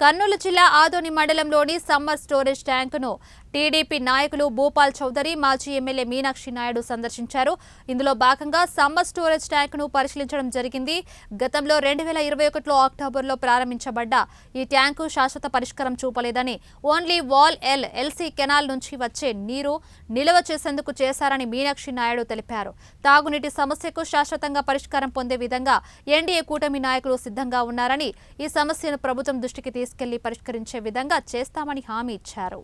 కర్నూలు జిల్లా ఆదోని మండలంలోని summer storage ట్యాంకును TDP నాయకులు భూపాల్ చౌదరి మాజీ ఎమ్మెల్యే మీనాక్షి నాయుడు సందర్శించారు. ఇందులో భాగంగా సమ్మర్ స్టోరేజ్ ట్యాంక్ను పరిశీలించడం జరిగింది. గతంలో రెండు వేల ఇరవై ఒకటిలో అక్టోబర్లో ప్రారంభించబడ్డ ఈ ట్యాంకు శాశ్వత పరిష్కారం చూపలేదని only wall L LC canal నుంచి వచ్చే నీరు నిల్వ చేసేందుకు చేశారని మీనాక్షి నాయుడు తెలిపారు. తాగునీటి సమస్యకు శాశ్వతంగా పరిష్కారం పొందే విధంగా ఎన్డీఏ కూటమి నాయకులు సిద్ధంగా ఉన్నారని ఈ సమస్యను ప్రభుత్వం దృష్టికి తీసుకెళ్ళి పరిష్కరించే విధంగా చేస్తామని హామీ ఇచ్చారు.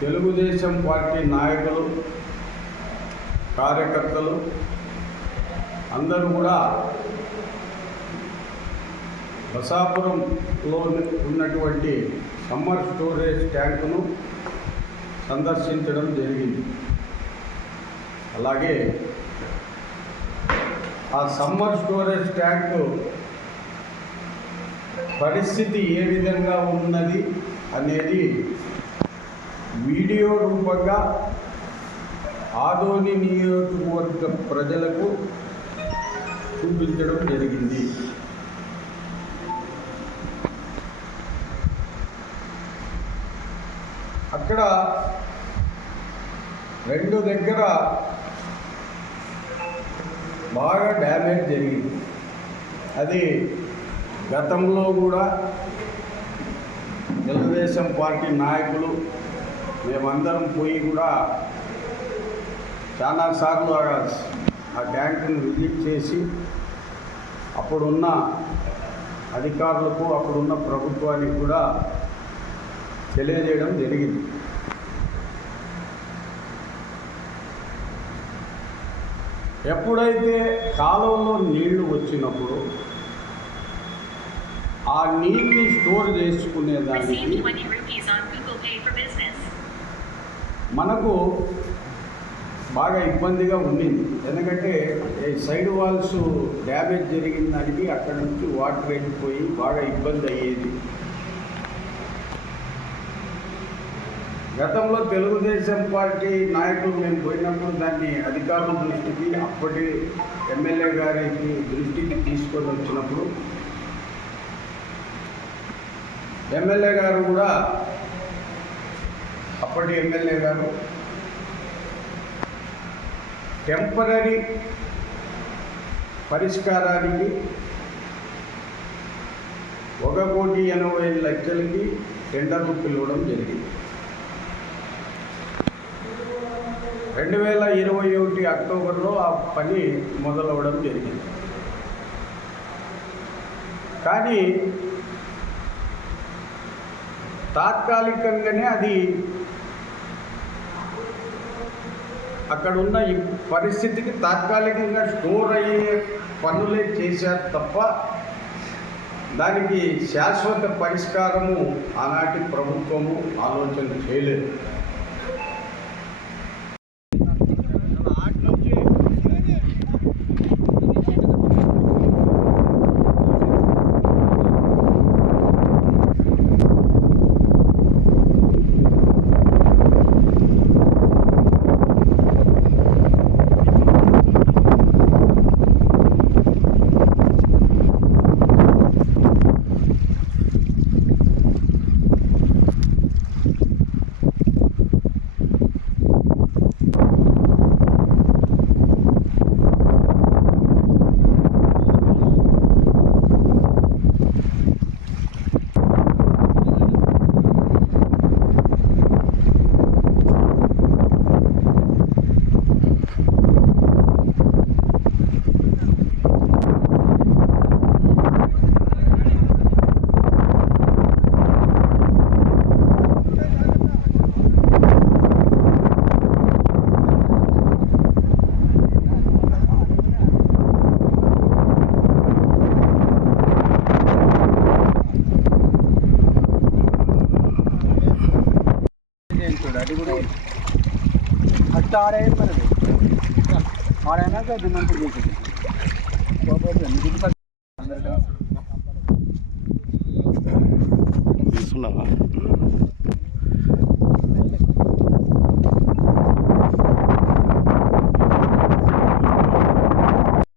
తెలుగుదేశం పార్టీ నాయకులు కార్యకర్తలు అందరూ కూడా బసాపురంలో ఉన్నటువంటి సమ్మర్ స్టోరేజ్ ట్యాంకును సందర్శించడం జరిగింది. అలాగే ఆ సమ్మర్ స్టోరేజ్ ట్యాంకు పరిస్థితి ఏ విధంగా ఉన్నది అనేది వీడియో రూపంగా ఆదోని నియోజకవర్గ ప్రజలకు చూపించడం జరిగింది. అక్కడ రెండు దగ్గర బాగా డ్యామేజ్ జరిగింది. అది గతంలో కూడా తెలుగుదేశం పార్టీ నాయకులు మేమందరం పోయి కూడా చాలా సార్లు ఆ ట్యాంక్ని విజిట్ చేసి అప్పుడున్న అధికారులకు అప్పుడున్న ప్రభుత్వానికి కూడా తెలియజేయడం జరిగింది. ఎప్పుడైతే కాలువలో నీళ్ళు వచ్చినప్పుడు ఆ నీటిని స్టోర్ చేసుకునేదానికి మనకు బాగా ఇబ్బందిగా ఉండింది. ఎందుకంటే ఈ సైడ్ వాల్స్ డ్యామేజ్ జరిగిన అక్కడ నుంచి వాటర్ వెళ్ళిపోయి బాగా ఇబ్బంది అయ్యేది. గతంలో తెలుగుదేశం పార్టీ నాయకులు మేము పోయినప్పుడు దాన్ని అధికారుల దృష్టికి అప్పటి ఎమ్మెల్యే గారికి దృష్టికి తీసుకొని వచ్చినప్పుడు ఎమ్మెల్యే గారు కూడా అప్పటి ఎమ్మెల్యే గారు టెంపరీ పరిష్కారానికి ఒక కోటి ఎనభై ఐదు లక్షలకి టెండర్లు పిలవడం జరిగింది. రెండు వేల ఇరవై ఒకటి అక్టోబర్లో ఆ పని మొదలవడం జరిగింది. కానీ తాత్కాలికంగానే అది అక్కడ ఉన్న ఈ పరిస్థితికి తాత్కాలికంగా స్టోర్ అయ్యే పనులే చేశారు తప్ప దానికి శాశ్వత పరిష్కారము ఆనాటి ప్రభుత్వము ఆలోచన చేయలేదు. అట్లా ఆడేది మనది ఆడైనాక దిన్నంతా చేసింది తీసుకున్నావా?